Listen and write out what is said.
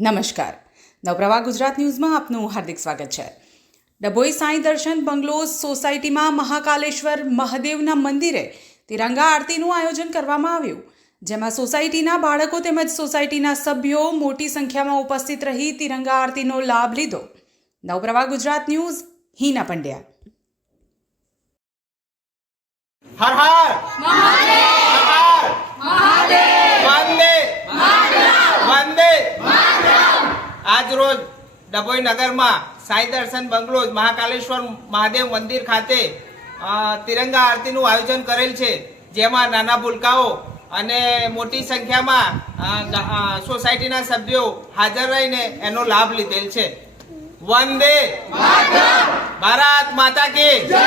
નમસ્કાર. નવપ્રવાહ ગુજરાત ન્યૂઝમાં આપનું હાર્દિક સ્વાગત છે. ડભોઈ સાંઈ દર્શન બંગલોઝ સોસાયટીમાં મહાકાલેશ્વર મહાદેવના મંદિરે તિરંગા આરતીનું આયોજન કરવામાં આવ્યું, જેમાં સોસાયટીના બાળકો તેમજ સોસાયટીના સભ્યો મોટી સંખ્યામાં ઉપસ્થિત રહી તિરંગા આરતીનો લાભ લીધો. નવપ્રવાહ ગુજરાત ન્યૂઝ, હિના પંડ્યા. હર હર મહાદેવ, હર હર મહાદેવ, વંદે માતરમ, વંદે માતરમ. આજ રોજ ડભોઈ નગરમાં સાંઈ દર્શન બંગલોઝ મહાકાલેશ્વર મહાદેવ મંદિર ખાતે તિરંગા આરતીનું આયોજન કરેલ છે, જેમાં નાના ભૂલકાઓ અને મોટી સંખ્યામાં સોસાયટીના સભ્યો હાજર રહીને એનો લાભ લીધેલ છે. વંદે માતરમ, ભારત માતા કી જય.